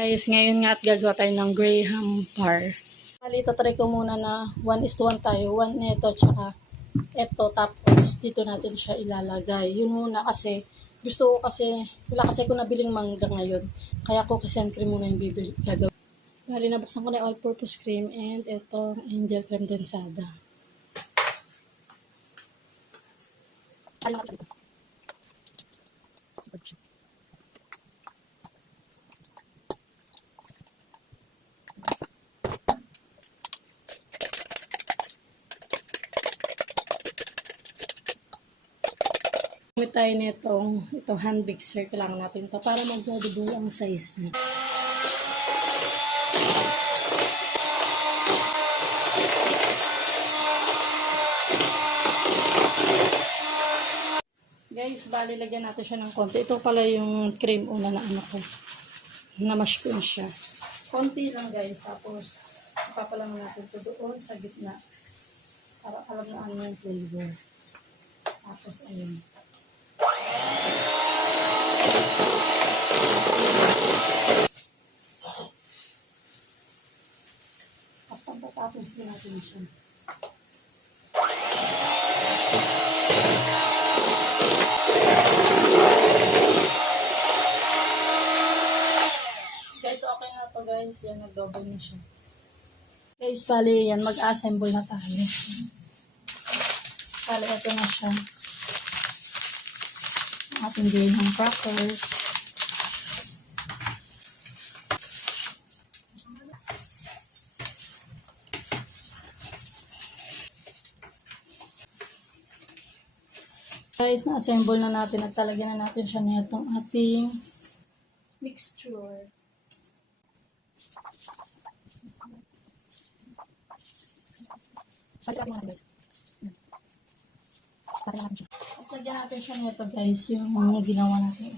Guys, ngayon nga at gagawa tayo ng Graham bar. Bali, tatry ko muna na 1:1 tayo. 1 nito, tsaka ito. Tapos, dito natin siya ilalagay. Yun muna kasi, gusto ko kasi, wala kasi ko nabiling mangga ngayon. Kaya ko kasi cream muna yung gagawin. Bali, nabuksan ko na yung all-purpose cream and ito, angel creme densada. Gamit tayo nitong hand mixer. Kailangan natin ito para mag-audible ang size niya. Guys, bali lagyan natin siya ng konti. Ito pala yung cream una na ko. Namash ko siya. Konti lang guys. Tapos, ipapalang natin ito doon sa gitna. Para alam na ano yung flavor. Tapos, ayun. Tapos natin siya. Guys, okay na to guys. Yan, nag-double na siya. Guys, bali yan. Mag-assemble na tayo. Bali, ito na siya. Ating graham crackers. Guys, na-assemble na natin at talagyan na natin siya na itong ating mixture. Tapos lagyan natin siya nito guys, yung ginawa natin.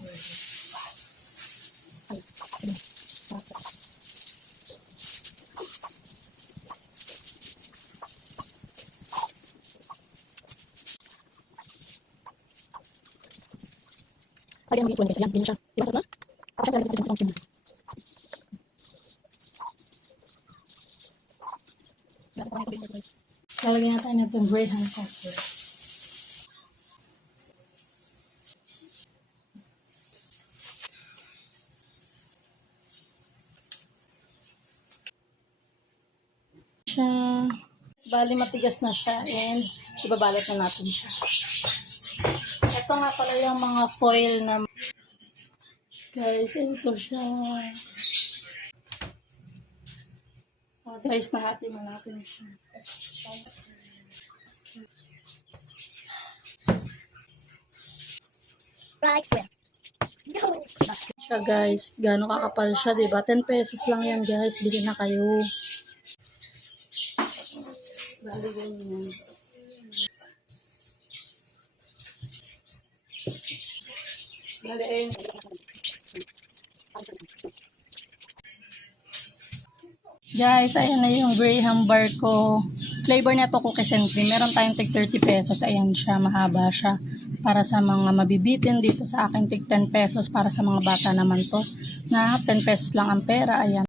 Lagyan natin guys, ayan, ganyan siya. Di ba sarap na? Tapos siya lagyan natin itong cream. Lalagyan natin itong graham cracker. Siya. Bali matigas na siya and ibabalot na natin siya. Ito nga pala yung mga foil na guys, ito siya. Oh, guys, nahati na natin siya. Right square. Siya guys, gaano kakapal siya, diba? 10 pesos lang yan guys, bili na kayo. Bali ganyan. Bali ayun. Guys, ayan na yung graham bar ko. Flavor nito cookies and cream. Meron tayong tig 30 pesos. Ayan siya, mahaba siya. Para sa mga mabibitin dito sa akin tig 10 pesos. Para sa mga bata naman to. Na 10 pesos lang ang pera. Ayan.